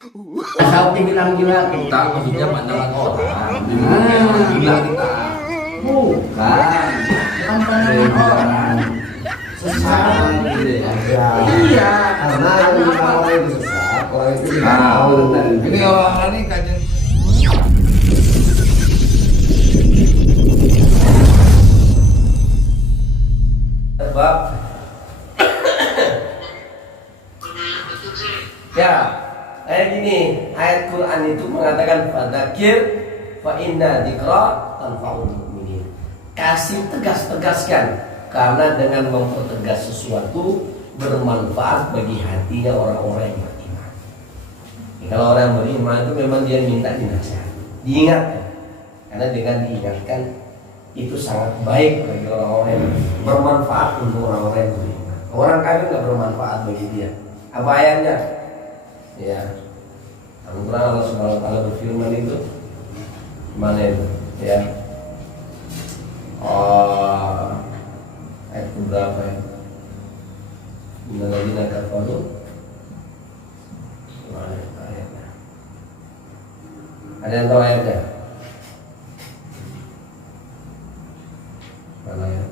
Sapi bilang gila Kita maksudnya pandangan orang. gila kita. bukan pandangan orang sesat gitu ya. Iya, karena yang bilang orang itu sesat, orang itu tidak tahu tentang Ini orang ini kajian. Sebab ya kayak gini, ayat Quran itu mengatakan fadzakir fa inna dzikra tanfa'ul mu'minin. Kasih tegaskan karena dengan mempertegas sesuatu bermanfaat bagi hatinya orang-orang yang beriman. Kalau orang yang beriman itu memang dia minta dinasihati, diingatkan, karena dengan diingatkan itu sangat baik bagi orang-orang yang bermanfaat untuk orang-orang yang beriman. Orang kafir nggak bermanfaat bagi dia. Apa ayatnya? Ya, Al-Quran Allah Subhanahu Wa Taala berfirman itu mana itu? Ya, ayat berapa ya? Innalladzina kafaru. Mana ayatnya? Ada yang tahu ayatnya? Mana ayatnya?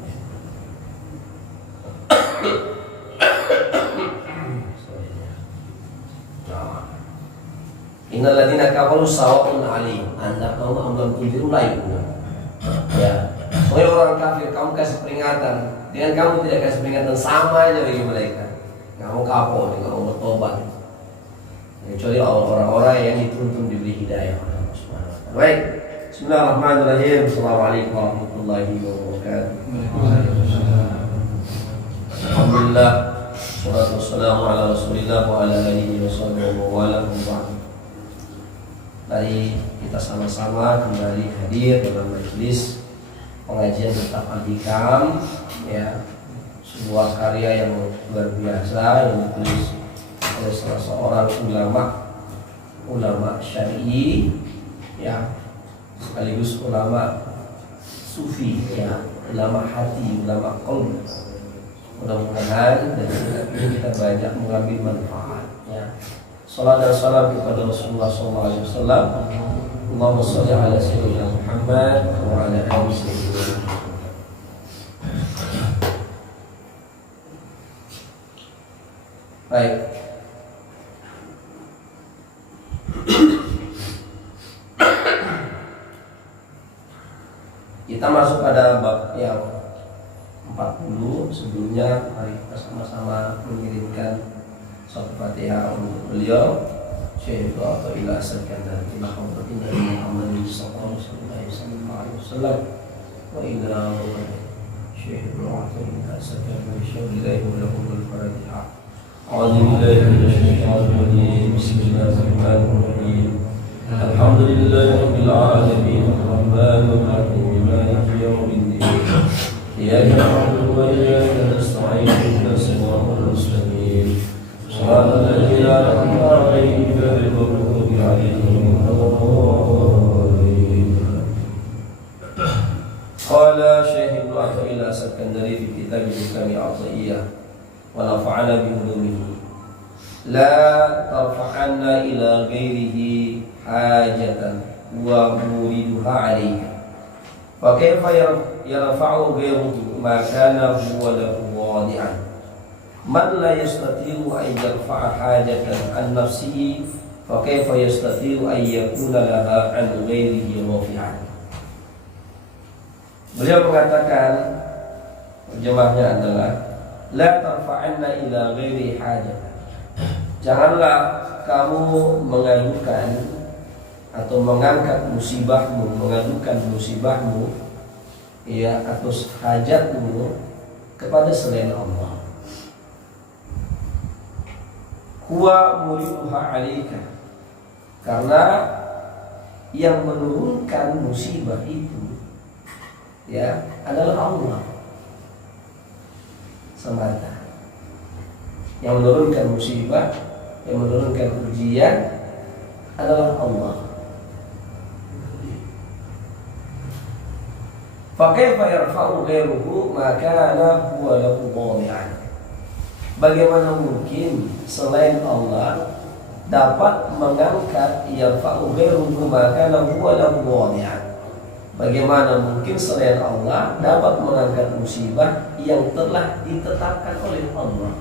Innalladzina kafaru sawa'un 'alaihim annahum am tunziru la yu'minun. Ya, wahai orang kafir, kamu kasih peringatan dengan kamu tidak kasih peringatan sama aja bagi mereka. Kamu kapok, kamu bertobat. Kecuali orang-orang yang dituntun diberi hidayah oleh Allah Subhanahu wa taala. Baik. Bismillahirrahmanirrahim. Assalamualaikum warahmatullahi wabarakatuh. Alhamdulillah. Wassalatu wassalamu ala Rasulillah wa ala alihi washabihi wa ala man. Mari kita sama-sama kembali hadir dalam majelis pengajian kitab Al-Hikam, ya, sebuah karya yang luar biasa yang ditulis oleh salah seorang ulama syar'i, ya, sekaligus ulama sufi, ya, ulama hati, ulama qalb. Mudah-mudahan dari ini kita banyak mengambil manfaat, ya. Salat dan salam kepada Rasulullah SAW. Allahumma sholli ala sayyidina Muhammad wa ala ali sayyidina. Baik. Kita masuk pada bab yang 40. Sebelumnya mari kita sama-sama mengirimkan satu Fatihah untuk beliau Syekh atau ila asalkan dari Muhammadin sallallahu alaihi wasallam wa ila Syekh atau ila asalkan dari Syekh lahumul Fatihah. A'udzu billahi minasyaitonir rajim. Bismillahirrahmanirrahim. Alhamdulillahirabbil alamin arrahmanir rahim maliki yaumiddin. Iyyaka na'budu wa iyyaka nasta'in ihdinas siratal mustaqim. صراط الذين أنعمت عليهم غير المغضوب عليهم ولا الضالين. قال شيخ ابن عطية السكندري في كتاب الحكم عطية ونفعنا بعلومه لا ترفعن إلى غيره حاجة وموردها عليك فكيف يرفع غيره ما كان هو له واضعا. Man la yastati'u an yarfa'a hajatan an nafsihi fa kaifa yastati'u an yakuna laha an ghairihi rafi'an. Beliau mengatakan, terjemahnya adalah la tarfa'anna ila ghairi hajatan. Janganlah kamu mengadukan atau mengangkat musibahmu, mengadukan musibahmu, ya, atau hajatmu kepada selain Allah. Huwa muriduha alika, karena yang menurunkan musibah itu, ya, adalah Allah semata. Yang menurunkan musibah, yang menurunkan ujian adalah Allah. Fa kaifa yarfa'u ghairuhu ma kana huwa lahu wadi'an. Bagaimana mungkin selain Allah dapat mengangkat yarfa'u ghairuhu ma kana huwa lahu wadi'an. Bagaimana mungkin selain Allah dapat mengangkat musibah yang telah ditetapkan oleh Allah?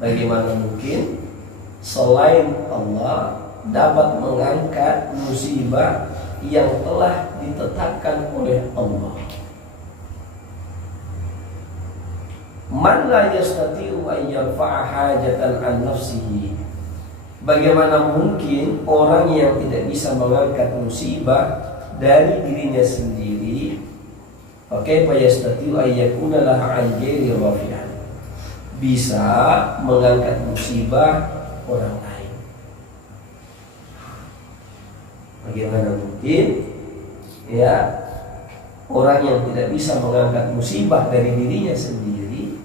Bagaimana mungkin selain Allah dapat mengangkat musibah yang telah ditetapkan oleh Allah? Man la yastati'u an yarfa'a hajatan an nafsihi. Bagaimana mungkin orang yang tidak bisa mengangkat musibah dari dirinya sendiri? Oke, fa yastati'u an yakuna laha an ghairi rafi'an. Bisa mengangkat musibah orang lain. Bagaimana mungkin ya orang yang tidak bisa mengangkat musibah dari dirinya sendiri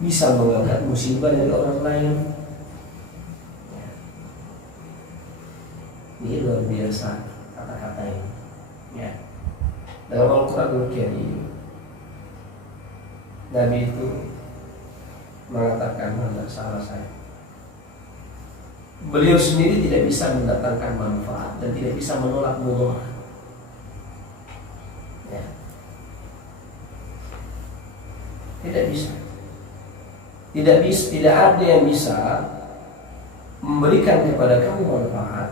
bisa mengangkat musibah dari orang lain? Ini luar biasa kata-kata ini. Ya. Dalam Al-Quran Al-Karim, Nabi itu mengatakan, mana salah saya, beliau sendiri tidak bisa mendatangkan manfaat dan tidak bisa menolak mudarat. Ya. Tidak bisa. Tidak ada yang bisa memberikan kepada kamu manfaat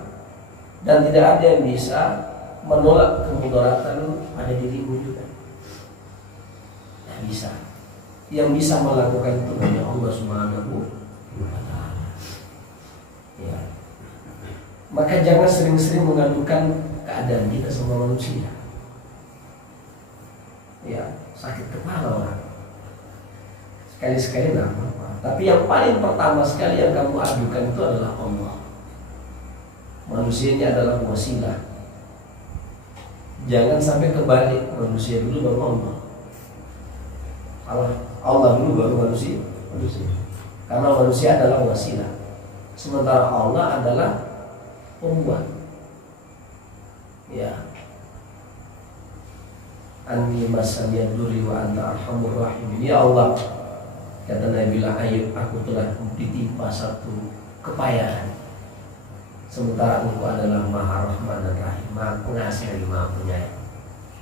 dan tidak ada yang bisa menolak kemudaratan pada dirimu juga. Tidak bisa. Yang bisa melakukan itu hanya Allah Subhanahu wa Ta'ala. Ya. Maka jangan sering-sering mengadukan keadaan kita sama manusia. Ya, sakit kepala orang. Sekali-sekali tidak apa-apa. Tapi yang paling pertama sekali yang kamu adukan itu adalah Allah. Manusia ini adalah wasilah. Jangan sampai kebalik, manusia dulu baru Allah. Allah dulu baru manusia. Karena manusia adalah wasilah, sementara Allah adalah pembuat. Ya. Anni masaniyad duri wa anta arhamur rahim. Ya Allah, kata Nabi Ayub, aku telah ditimpa satu kepayahan, sementara engkau adalah Maha Rahman dan Rahim, Maha Pengasih dan Maha Penyayang.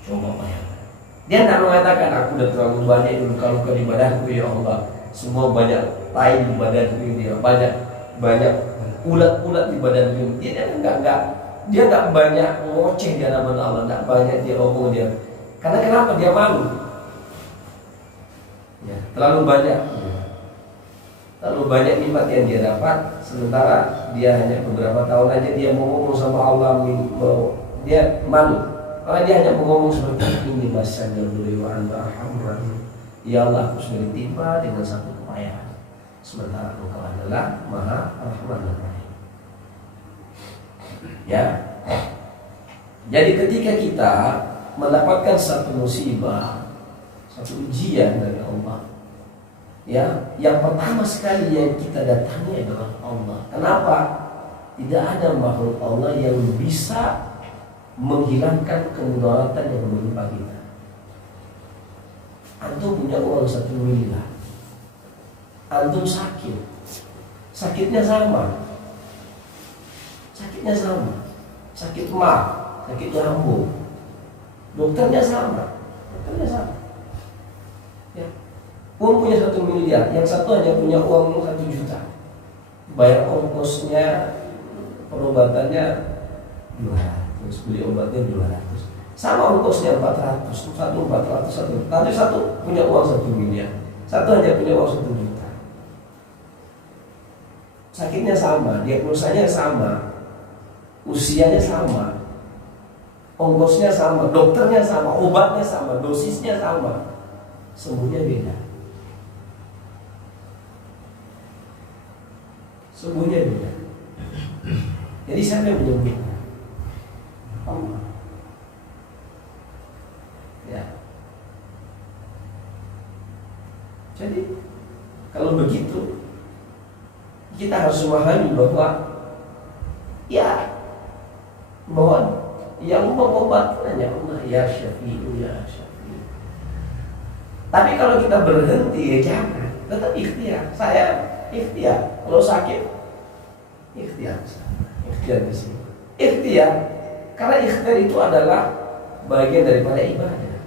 Coba bayangkan. Dia tidak mengatakan aku udah terlalu banyak luka-luka di badanku ya Allah, semua banyak tai di badanku ini, banyak ulat-ulat di badanku ini. Dia enggak banyak ngoceh di hadapan Allah, enggak banyak dia omong dia. Karena kenapa? Dia malu. Ya, terlalu banyak nikmat yang dia dapat, sementara dia hanya beberapa tahun aja dia mau ngomong sama Allah, dia malu. Karena dia hanya ngomong seperti ini, masaniyad duri wa anta arhamur rahim. Ya Allah, aku sudah ditimpa dengan satu kepayahan, sementara engkau adalah Maha Rahman dan Rahim. Ya. Jadi ketika kita mendapatkan satu musibah, satu ujian dari Allah, ya, yang pertama sekali yang kita datangi adalah Allah. Kenapa? Tidak ada makhluk Allah yang bisa menghilangkan kemudaratan yang menimpa kita. Antum punya uang 1 miliar, antum sakit, sakitnya sama, sakit mah, sakit lambung, dokternya sama. Ya. Uang punya 1 miliar, yang satu hanya punya uang 1 juta, bayar ongkosnya, perobatannya 200, beli obatnya 200, sama ongkosnya 400, tapi satu punya uang 1 miliar, satu hanya punya uang 1 juta. Sakitnya sama, diagnosanya sama, usianya sama, ongkosnya sama, dokternya sama, obatnya sama, dosisnya sama, sembuhnya beda. Jadi siapa yang menyembuhkan? Allah. Ya. Jadi kalau begitu kita harus memahami bahwa yang mengobatkan hanya Allah, ya Syafi'u ya Syafi'u. Tapi kalau kita berhenti, ya jangan. Tetap ikhtiar. Saya ikhtiar. Kalau sakit, ikhtiar. Ikhtiar di sini. Ikhtiar. Karena ikhtiar itu adalah bagian daripada ibadah.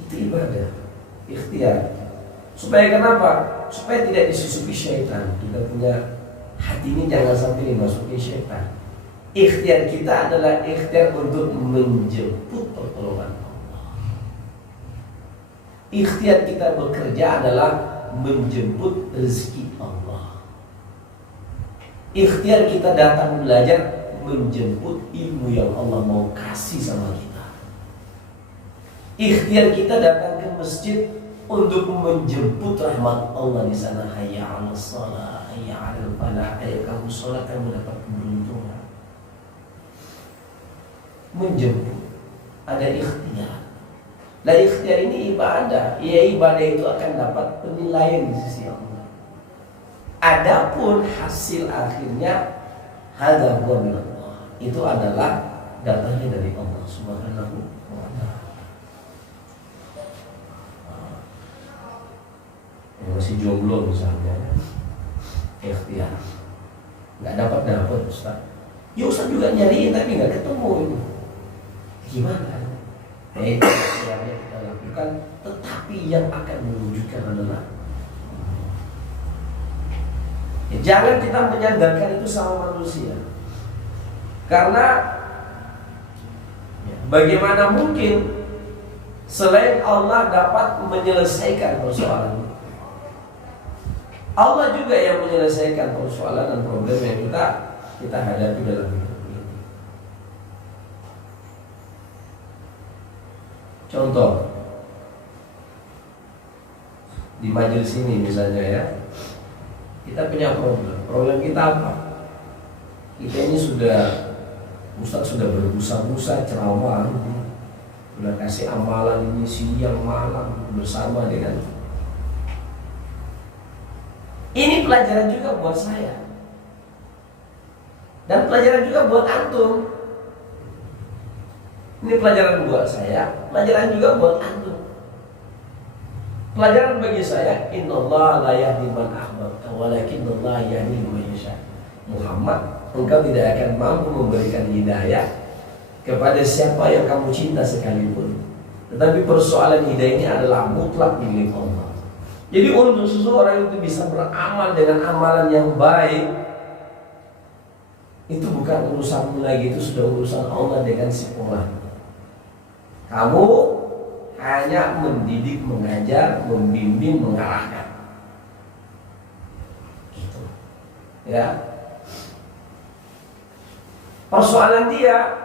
Itu ibadah. Ikhtiar. Supaya kenapa? Supaya tidak disusupi syaitan. Kita punya hati ini jangan sampai dimasuki syaitan. Ikhtiar kita adalah ikhtiar untuk menjemput pertolongan Allah. Ikhtiar kita bekerja adalah menjemput rezeki Allah. Ikhtiar kita datang belajar menjemput ilmu yang Allah mau kasih sama kita. Ikhtiar kita datang ke masjid untuk menjemput rahmat Allah di sana. Hayya 'alas shalah, hayya 'alal falah. Ayo kamu sholat, kamu dapat keberuntungan. Menjemput, ada ikhtiar. Nah, ikhtiar ini ibadah. Ya, ibadah itu akan dapat penilaian di sisi Allah. Adapun hasil akhirnya hadza huwa min Allah. Itu adalah datangnya dari Allah Subhanahu wa ta'ala. Yang masih jomblo misalnya, ikhtiar, nggak dapat Ustaz. Ya Ustaz juga nyariin tapi nggak ketemu. Gimana? Ikhtiarnya kita lakukan, tetapi yang akan mewujudkan adalah ya, jangan kita menyandarkan itu sama manusia. Karena ya, bagaimana mungkin selain Allah dapat menyelesaikan persoalan? Allah juga yang menyelesaikan persoalan dan problem yang kita hadapi dalam hidup ini. Contoh di majelis ini misalnya ya, kita punya problem. Problem kita apa? Kita ini Ustaz sudah berbusa-busa ceramah, sudah kasih amalan ini siang malam bersama dengan. Ini pelajaran juga buat saya. Dan pelajaran juga buat antum. Ini pelajaran buat saya, pelajaran juga buat antum. Pelajaran bagi saya, innallaha la yahdi man ahbabta walakinnallaha yahdi man yasha. Muhammad, engkau tidak akan mampu memberikan hidayah kepada siapa yang kamu cinta sekalipun. Tetapi persoalan hidayah ini adalah mutlak milik Allah. Jadi untuk seseorang itu bisa beramal dengan amalan yang baik, itu bukan urusanmu lagi, itu sudah urusan Allah dengan si orang. Kamu hanya mendidik, mengajar, membimbing, mengarahkan. Gitu. Ya. Persoalan dia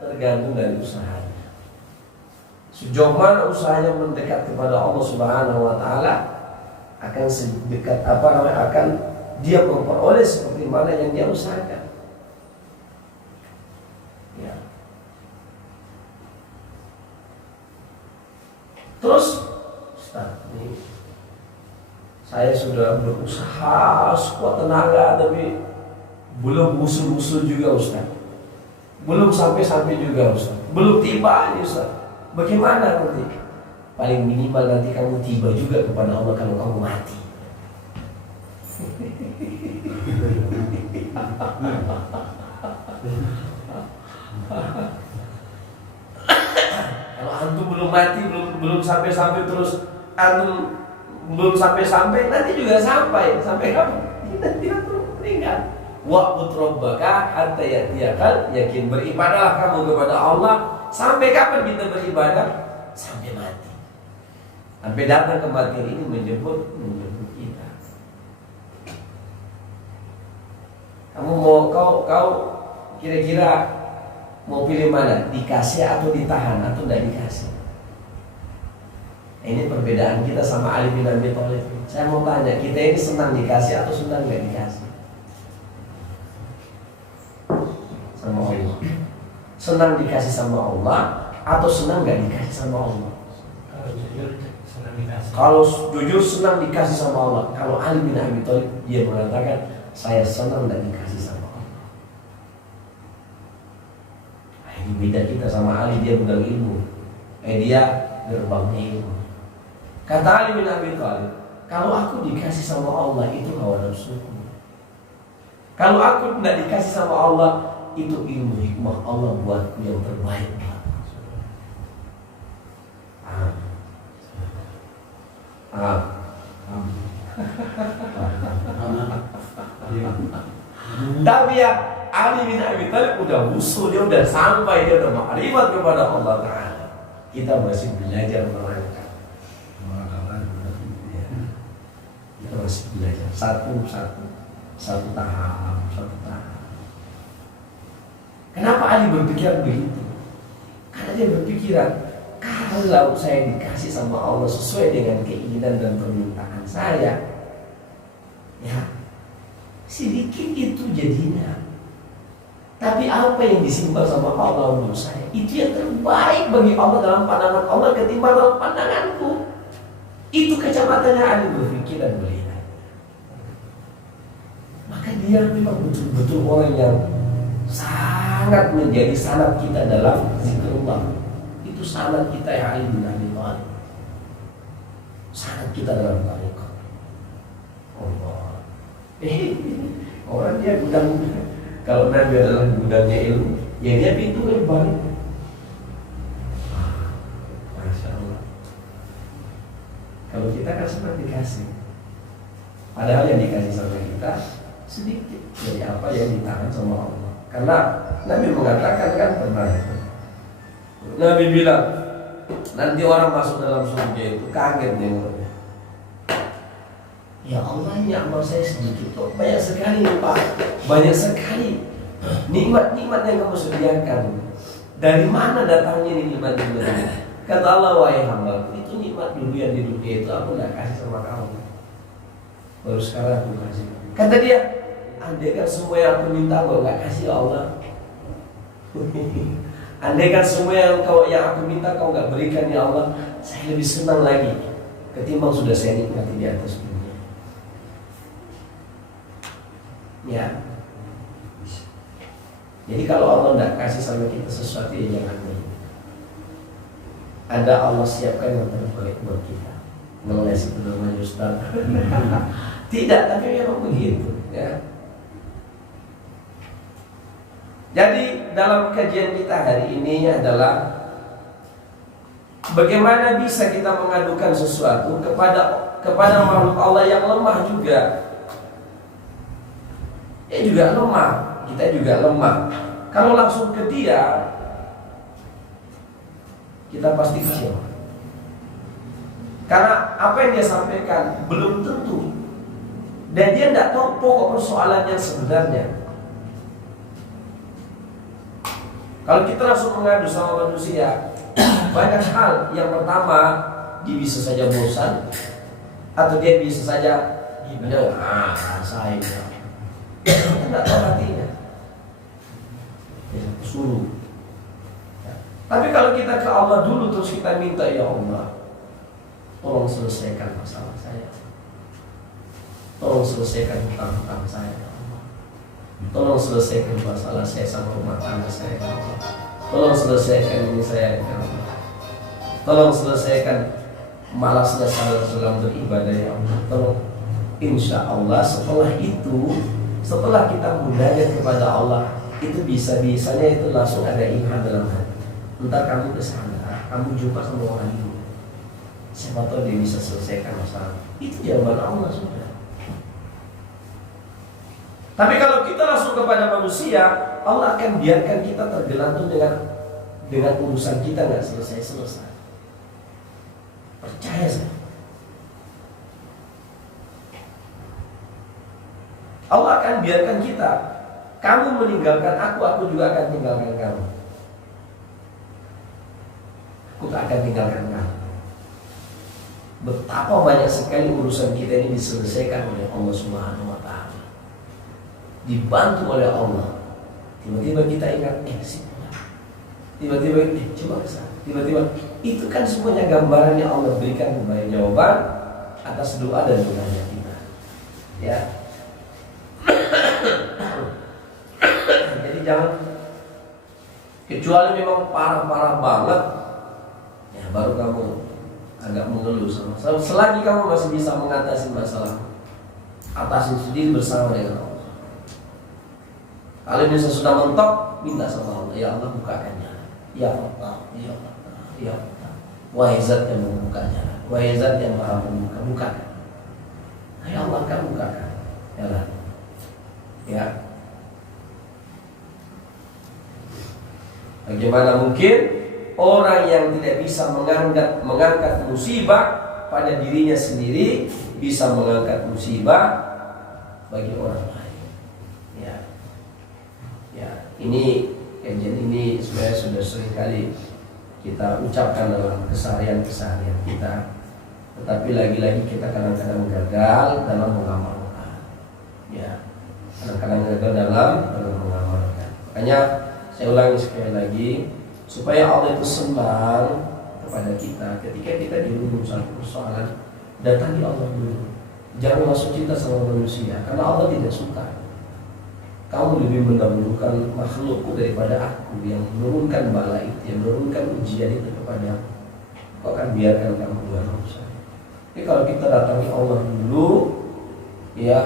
tergantung dari usahanya. Sejauh mana usahanya mendekat kepada Allah Subhanahu wa taala, akan sedekat akan dia memperoleh seperti mana yang dia usahakan. Ya. Terus Ustaz, ini saya sudah berusaha sekuat tenaga tapi belum usul-usul juga Ustaz. Belum sampai-sampai juga Ustaz. Belum tiba nih Ustaz. Bagaimana nanti? Paling minimal nanti kamu tiba juga kepada Allah kalau kamu mati. Kalau antum belum mati, belum sampai terus antum belum sampai nanti juga sampai kamu tidak perlu meninggal. Wa'bud rabbaka hatta ya'tiyakal yakin. Beribadahlah kamu kepada Allah. Sampai kapan kita beribadah? Sampai mati. Sampai datang kematian ini menjemput kita. Kamu mau kau kira-kira mau pilih mana? Dikasih atau ditahan atau tidak dikasih? Ini perbedaan kita sama Ali bin Abi Thalib. Saya mau tanya, kita ini senang dikasih atau senang nggak dikasih? Sama Allah. Senang dikasih sama Allah atau senang gak dikasih sama Allah? Kalau jujur senang dikasih. Kalau jujur senang dikasih sama Allah. Kalau Ali bin Abi Thalib dia mengatakan saya senang dan dikasih sama Allah. Nah, ini beda kita sama Ali, dia pegang ilmu. Dia gerbangnya ilmu. Kata Ali bin Abi Thalib, kalau aku dikasih sama Allah itu hawa nafsuku. Kalau aku tidak dikasih sama Allah, itu ilmu hikmah Allah buatku yang terbaik. Tapi ya Ali bin Abi Thalib udah musuh, dia udah sampai, dia udah makrifat kepada Allah Ta'ala. Kita masih belajar melangkah. Kita masih belajar satu tahap. Kenapa Ali berpikiran begitu? Karena dia berpikiran, kalau saya dikasih sama Allah sesuai dengan keinginan dan permintaan saya, ya sedikit itu jadinya. Tapi apa yang disimpan sama Allah untuk saya, itu yang terbaik bagi Allah dalam pandangan Allah ketimbang dalam pandanganku. Itu kacamatanya Ali berpikir dan melihat. Maka dia memang betul-betul orang yang sangat menjadi sanad kita dalam zikrullah. Itu sanad kita yang Ali bin Abi Thalib. Sanad kita dalam tariqah. Allah. Orang dia gudang. Kalau Nabi adalah gudangnya ilmu, ya dia pintu lebar. Masya Allah. Kalau kita kan sempat dikasih, padahal yang dikasih sama kita sedikit dari apa yang ditahan sama Allah. Karena Nabi mengatakan kan pernah itu. Nabi bilang nanti orang masuk dalam surga itu kaget nengoknya. Ya Allah, ini amal saya sedikit kok, banyak sekali Pak, banyak sekali nikmat-nikmat yang kamu sediakan. Dari mana datangnya nikmat-nikmat ini? Kata Allah, wahai hamba, itu nikmat dulu yang di dunia itu aku gak kasih sama kamu, baru sekarang aku kasih. Kata dia, andai kan semua yang aku minta kau gak kasih ya Allah. Andai kan semua yang aku minta kau gak berikan ya Allah, saya lebih senang lagi ketimbang sudah saya nikmati di atas dunia. Ya. Jadi kalau Allah tidak kasih sama kita sesuatu, ya jangan beri. Ada Allah siapkan yang terbaik buat kita. Ngeles itu namanya Ustaz. Tidak, tapi memang begitu, ya. Jadi dalam kajian kita hari ini adalah bagaimana bisa kita mengadukan sesuatu kepada makhluk Allah yang lemah juga. Dia juga lemah, kita juga lemah. Kalau langsung ke dia, kita pasti kecewa. Karena apa yang dia sampaikan belum tentu, dan dia tidak tahu pokok persoalan yang sebenarnya. Kalau kita langsung mengadu sama manusia, banyak hal. Yang pertama, dia bisa saja bosan, atau dia bisa saja bilang, saya tidak tahu hatinya, ya, suruh. Tapi kalau kita ke Allah dulu terus kita minta, ya Allah, tolong selesaikan masalah saya, tolong selesaikan hutang-hutang saya, ya Allah. Tolong selesaikan masalah saya sama rumah tangga saya, ya Allah. Tolong selesaikan ini saya, ya Allah. Tolong selesaikan malasnya saya dalam beribadah, ya Allah. Tolong. Insya Allah setelah itu, setelah kita munajat kepada Allah, itu bisa-bisanya itu langsung ada ilham dalam hati. Entar kamu ke sana, kamu jumpa sama orang itu, siapa tahu dia bisa selesaikan masalah. Itu jawaban Allah sudah. Tapi kalau kita langsung kepada manusia, Allah akan biarkan kita tergelantung dengan urusan kita nggak selesai-selesai. Percaya saya. Allah akan biarkan kita. Kamu meninggalkan aku juga akan tinggalkan kamu. Aku akan tinggalkan kamu. Betapa banyak sekali urusan kita ini diselesaikan oleh Allah Subhanahu wa Ta'ala, dibantu oleh Allah. Tiba-tiba kita ingat, tiba-tiba coba kesana. Tiba-tiba itu kan semuanya gambarannya Allah berikan kembali jawaban atas doa dan doanya kita. Ya. Jadi jangan, kecuali memang parah-parah banget, ya baru kamu agak mengeluh sama. Selagi kamu masih bisa mengatasi masalah, atasi sendiri bersama dengan Allah. Kalau misalnya sudah mentok, minta sama Allah, ya Allah bukakan jalan. Ya Allah, ya Allah, ya Allah. Wahai Zat yang membuka jalan, wahai Zat yang maha membuka, bukakan. Ya Allah, kamu bukakan jalan. Ya. Bagaimana mungkin orang yang tidak bisa mengangkat musibah pada dirinya sendiri bisa mengangkat musibah bagi orang lain? Ya, ya. Ini kajian ini sebenarnya sudah sering kali kita ucapkan dalam keseharian kita, tetapi lagi-lagi kita kadang-kadang gagal dalam mengamalkan. Ya, kadang-kadang gagal dalam mengamalkan. Makanya saya ulangi sekali lagi, supaya Allah itu senang kepada kita ketika kita dirundung satu persoalan, datangi Allah dulu. Jangan langsung cinta sama manusia, karena Allah tidak suka. Kamu lebih mendahulukan makhlukku daripada aku yang menurunkan bala itu, yang menurunkan ujian itu kepada aku. Kau akan biarkan kamu dengan manusia. Jadi kalau kita datangi Allah dulu, ya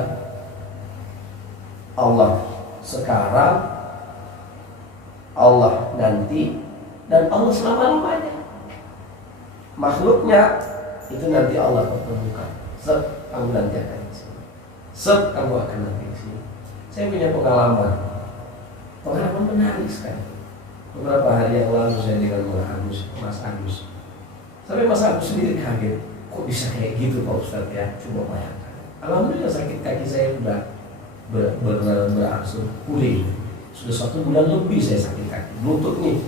Allah sekarang, Allah nanti, dan Allah selama-lamanya. Makhluknya itu nanti Allah pertemukan. Kamu nanti akan di sini. Kamu akan nanti di sini. Saya punya pengalaman menangis kan. Beberapa hari yang lalu saya dengan Mas Agus. Sampai Mas Agus sendiri kaget. Kok bisa kayak gitu Pak Ustadz ya? Coba bayangkan. Alhamdulillah sakit kaki saya sudah berangsur pulih. Sudah 1 bulan lebih saya sakit kaki, lutut nih.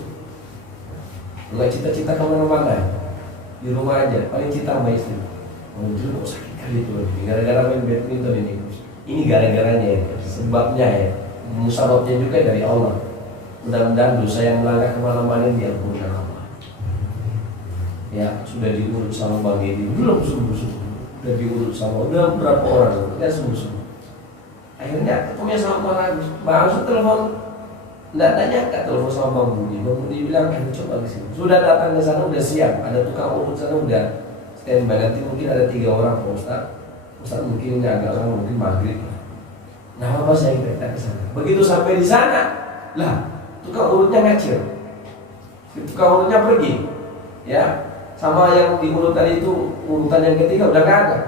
Nggak cita-cita kemana-mana, di rumah aja. Paling cita sama istri. Mau dulu kok sakit kali tuh, gara-gara main badminton ini. Ini gara-garanya ya, sebabnya ya. Musababnya juga dari Allah. Mudah-mudahan dosa yang melangkah kemana-mana diampunkan Allah. Ya, sudah diurut sama Bang Edi, belum sembuh-sembuh. Sudah diurut sama, udah berapa orang, udah sembuh-sembuh. Akhirnya ketemunya sama Bang Agus. Bang Agus telepon, tidak nyangka telepon sama Bang Budi. Bang Budi bilang, coba ke sini. Sudah datang ke sana, udah siap. Ada tukang urut sana, udah standby. Nanti mungkin ada 3 orang Pak Ustadz. Ustadz mungkin agak lama, mungkin maghrib. Nah, apa saya kita ke sana. Begitu sampai di sana, lah tukang urutnya ngacir. Tukang urutnya pergi. Ya, sama yang di urut tadi itu urutan yang ketiga udah nggak ada.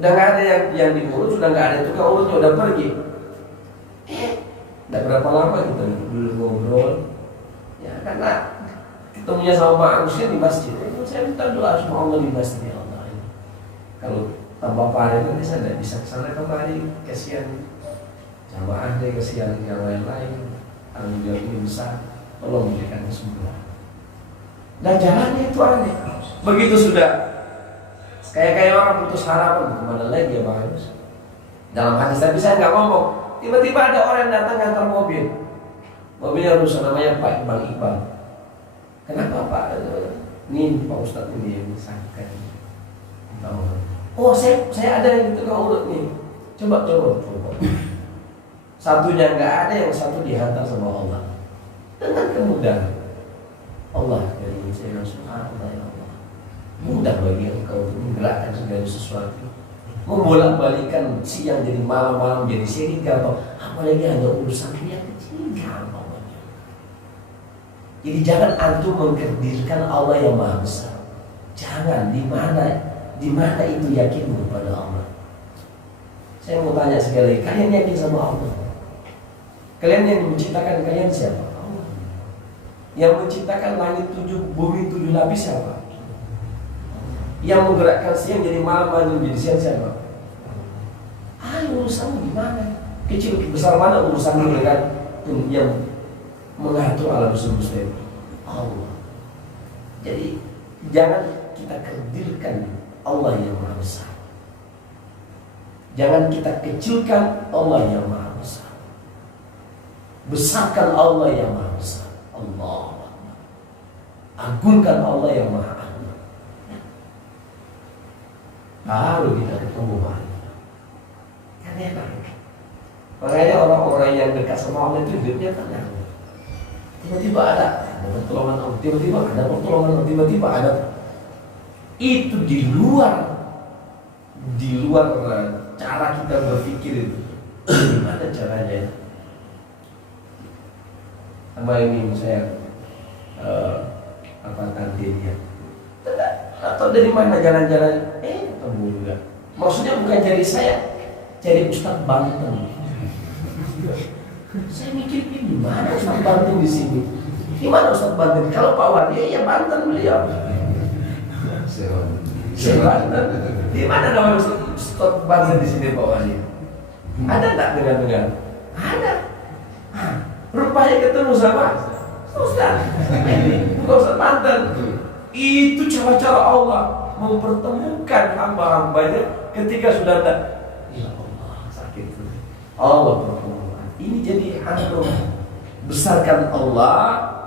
Udah nggak ada yang diurut, sudah nggak ada tukang urutnya udah pergi. Tidak berapa lama kita dulu ngobrol, ya karena ketemunya sama Pak Agus di masjid. Itu saya minta doa sama Allah di masjid, ya Allah. Kalau tambah parah nanti saya tidak bisa kesana kemari, kasihan jamaah deh, kasihan yang lain-lain. Tanggung jawab ini besar, tolong berikan kesembuhan. Dan jalannya itu aneh. Begitu sudah kayak orang putus harapan, kemana lagi ya Bang Agus? Dalam hati saya nggak ngomong. Tiba-tiba ada orang yang datang ngantar mobil. Mobilnya rusak, namanya Pak Bang Iqbal. Kenapa Pak? Ini Pak Ustadz ini yang disangkan. Oh saya ada yang di tukang urut nih. Coba. Satunya nggak ada, yang satu dihantar sama Allah. Dengan kemudahan Allah dari saya subhanallah ya Allah. Mudah bagi engkau untuk menggerakkan segala sesuatu. Membolak-balikan siang jadi malam jadi siang gampang. Apalagi ada urusan yang kecil gampang. Jadi jangan antum mengkerdilkan Allah yang maha besar. Jangan. Di mana itu yakinmu kepada Allah. Saya mau tanya sekali lagi, kalian yakin sama Allah? Kalian yang menciptakan kalian siapa? Allah. Yang menciptakan langit 7, bumi 7 lapis siapa? Yang menggerakkan siang jadi malam jadi siang siapa? Ayo urusanmu gimana? Kecil besar mana urusanmu dengan yang mengatur alam semesta itu? Allah. Jadi jangan kita kerdilkan Allah yang maha besar. Jangan kita kecilkan Allah yang maha besar. Besarkan Allah yang maha besar. Allah. Agungkan Allah yang maha agung. Baru kita ketemu hari. Kan enak. Makanya orang-orang yang dekat sama Allah itu hidupnya tenang. Tiba-tiba ada pertolongan Allah, tiba-tiba ada pertolongan Allah, tiba-tiba ada itu di luar cara kita berpikir itu. Gimana caranya? Sama ini saya tandinya. Atau dari mana jalan-jalan? Ketemu juga. Maksudnya bukan cari saya, cari Ustadz Banten. Saya mikir di mana Ustadz Banten di sini? Di mana Ustadz Banten? Kalau Pak Wali ya Banten beliau. Banten. Di mana nama Ustadz Banten di sini Pak Wali? Ada tak dengar-dengar? Ada. Rupanya ketemu sama Ustadz. Ustadz Banten. Itu cara-cara Allah mempertemukan hamba-hambanya ketika sudah ada. Ya Allah sakit. Allah pertemukan. Ini jadi besarkan Allah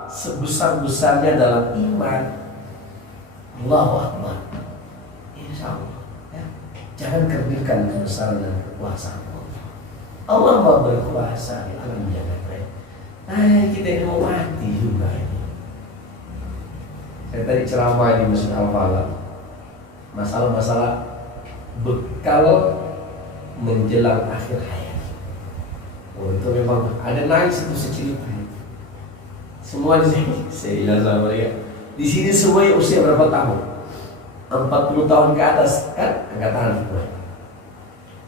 sebesar-besarnya dalam iman. Allahu Akbar. Insya Allah. Ya. Jangan kerdilkan kebesaran dan kekuasaan Allah. Allah mau berkuasa di alam jagat raya. Kita ini mau mati juga ini. Saya tadi ceramah di Masjid Al-Falah. Masalah-masalah bekal menjelang akhir hayat. Itu memang ada nangis itu secerita. Semua di sini, saya bilang sama mereka. Di sini semuanya usia berapa tahun? 40 tahun ke atas kan angkatan gue.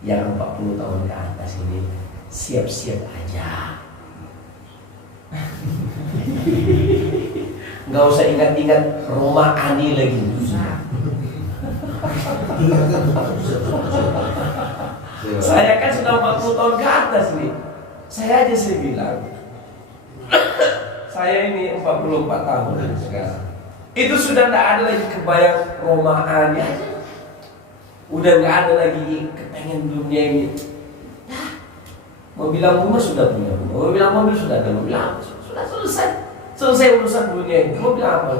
Yang 40 tahun ke atas ini siap-siap aja. Nggak usah ingat-ingat Roma Ani lagi. Saya kan sudah 40 tahun ke atas nih. Saya bilang saya ini 44 tahun sekarang. Itu sudah tidak ada lagi kebayang Roma Ani. Udah nggak ada lagi kepengen dunia ini. Mau bilang rumah sudah punya rumah, mau bilang mobil sudah ada mobil, sudah selesai urusan dunia ini. Mau bilang apa?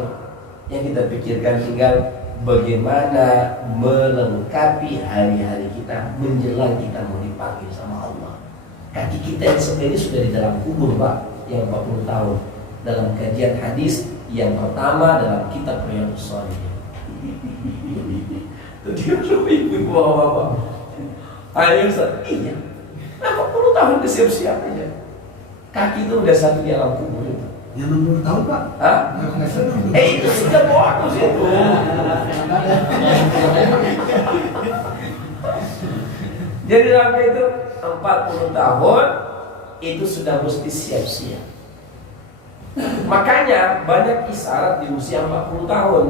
Yang kita pikirkan tinggal bagaimana melengkapi hari-hari kita menjelang kita mau dipanggil sama Allah. Kaki kita yang sendiri sudah di dalam kubur Pak, yang 40 tahun. Dalam kajian hadis yang pertama dalam kitab Riyadhus Shalihin. Itu dia ibu bapak-bapak. Ayo Ustaz, iya. 40 tahun siap-siap aja. Kaki itu udah satu di alam kubur itu. Yang 60 tahun Pak? Hah? Itu sudah bonus itu. Jadi sampai itu 40 tahun itu sudah mesti siap-siap. Makanya banyak isyarat di usia 40 tahun.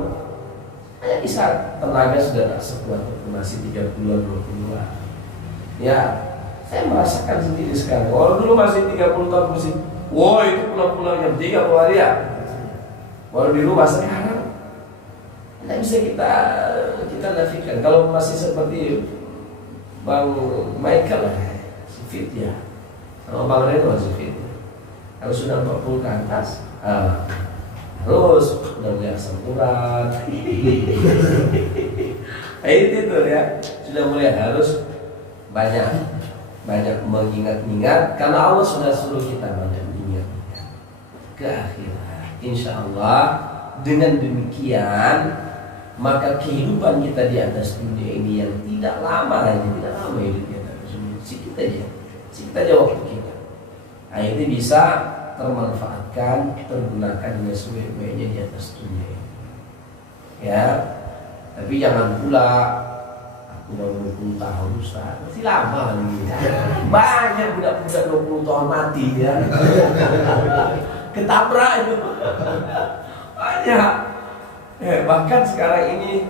Banyak isyarat. Tenaga sudah tak sekuat masih 30-an, 20-an. Ya, saya merasakan sendiri sekarang. Kalau dulu masih 30 tahun mesti, wah itu pulang-pulang jam 3 keluar ya. Kalau di rumah sekarang tidak bisa kita nafikan. Kalau masih seperti Bang Michael fit ya, sama Bang Reno masih fit. Kalau sudah 40 ke atas, terus udah mulai asam urat. Itu ya, sudah mulai harus banyak mengingat-ingat karena Allah sudah suruh kita banyak mengingat ke akhirat. Insya Allah dengan demikian maka kehidupan kita di atas dunia ini yang tidak lama hidup kita sedikit aja waktu kita. Nah, ini bisa termanfaatkan, tergunakan dengan sebaik-baiknya di atas dunia ini. Ya, tapi jangan pula udah 20 tahun Ustaz, masih lama lagi. Banyak budak-budak 20 tahun mati ya. Ketabrak itu. Banyak. Bahkan sekarang ini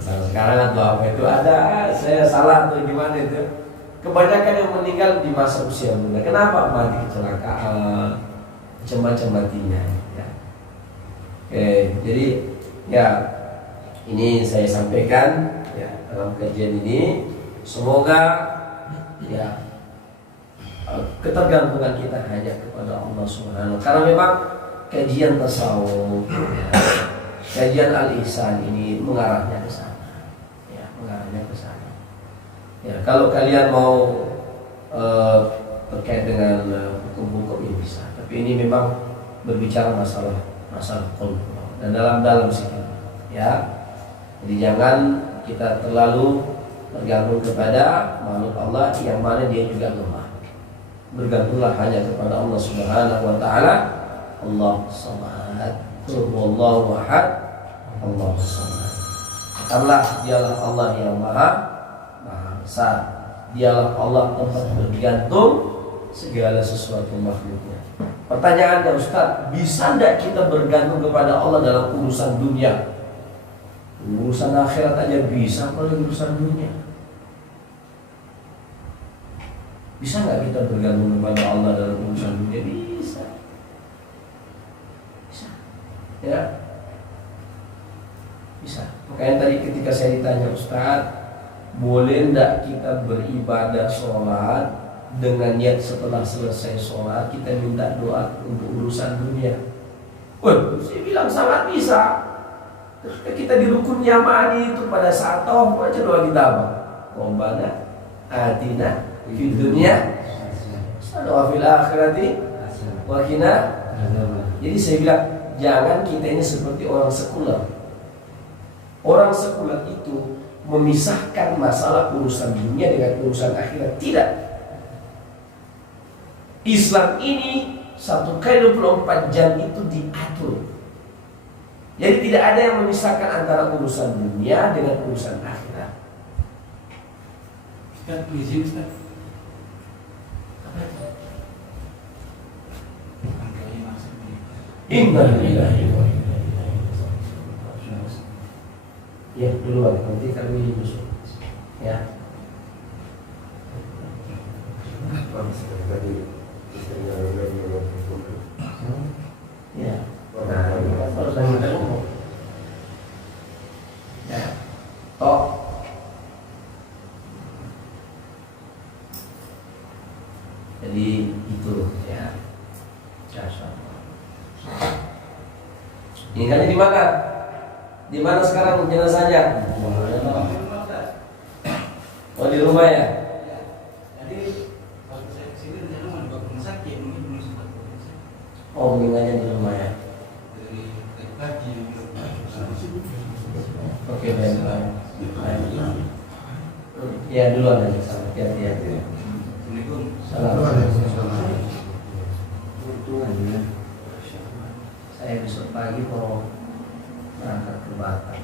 sekarang atau apa itu ada, saya salah atau gimana itu. Kebanyakan yang meninggal di masa usia muda. Kenapa? Mati kecelakaan, macam-macam matinya ya. Jadi ya ini saya sampaikan ya dalam kajian ini, semoga ya ketergantungan kita hanya kepada Allah Subhanahu wa Ta'ala. Karena memang kajian tasawuf, ya, kajian al-ihsan ini mengarahnya ke sana. Ya, mengarahnya ke sana. Ya, kalau kalian mau terkait dengan hukum-hukum ini bisa, tapi ini memang berbicara masalah qalb dan dalam sih ya. Jadi jangan kita terlalu bergantung kepada makhluk Allah yang mana dia juga lemah. Bergantunglah hanya kepada Allah Subhanahu wa taala. Allah Samad, Qul huwallahu ahad, Allahu samad. Katakanlah dialah Allah yang Maha Besar. Dialah Allah tempat bergantung segala sesuatu makhluknya. Pertanyaannya Ustaz, bisa tidak kita bergantung kepada Allah dalam urusan dunia? Urusan akhirat aja bisa, apalagi urusan dunia. Bisa nggak kita bergantung kepada Allah dalam urusan dunia? Bisa. Bisa. Ya. Bisa. Makanya tadi ketika saya ditanya Ustaz, boleh enggak kita beribadah sholat dengan niat setelah selesai sholat kita minta doa untuk urusan dunia? Wah, saya bilang sangat bisa. Ketika kita di rukun yamani itu pada saat tawaf baca doa kita apa? Rabbana atina fid dunya wa fil akhirati wa qina. Jadi saya bilang jangan kita ini seperti orang sekuler. Orang sekuler itu memisahkan masalah urusan dunia dengan urusan akhirat. Tidak. Islam ini 1x24 jam itu diatur. Jadi tidak ada yang memisahkan antara urusan dunia dengan urusan akhirat. Ustaz, izin Ustaz. Apa itu? Angkanya maksudnya. Inna lillahi wa inna ilaihi raji'un. Ya, duluan nanti kami besok. Ya. Ya. Harus ada ngomong. Ya. Toh. Jadi itu ya. Ingatnya di mana? Di mana sekarang jenazahnya? Oh, di rumah ya? Jadi kalau saya kesini rencana mau dibawa ke rumah sakit, mungkin belum sempat ke rumah sakit. Oh, meninggalnya di rumah ya? Dari pagi belum. Oke, baik. Ya, duluan aja sama. Hati-hati. Assalamualaikum. Salam. Saya besok pagi mau berangkat ke Batam.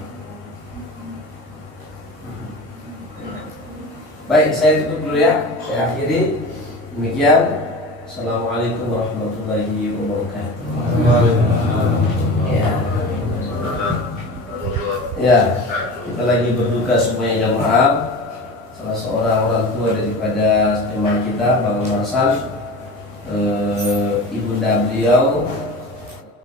Baik, saya tutup dulu ya. Saya akhiri. Demikian. Assalamualaikum warahmatullahi wabarakatuh. Ya. Ya, kita lagi berduka semuanya jamaah. Salah seorang orang tua daripada jemaah kita, Bang Marsan, ibunda beliau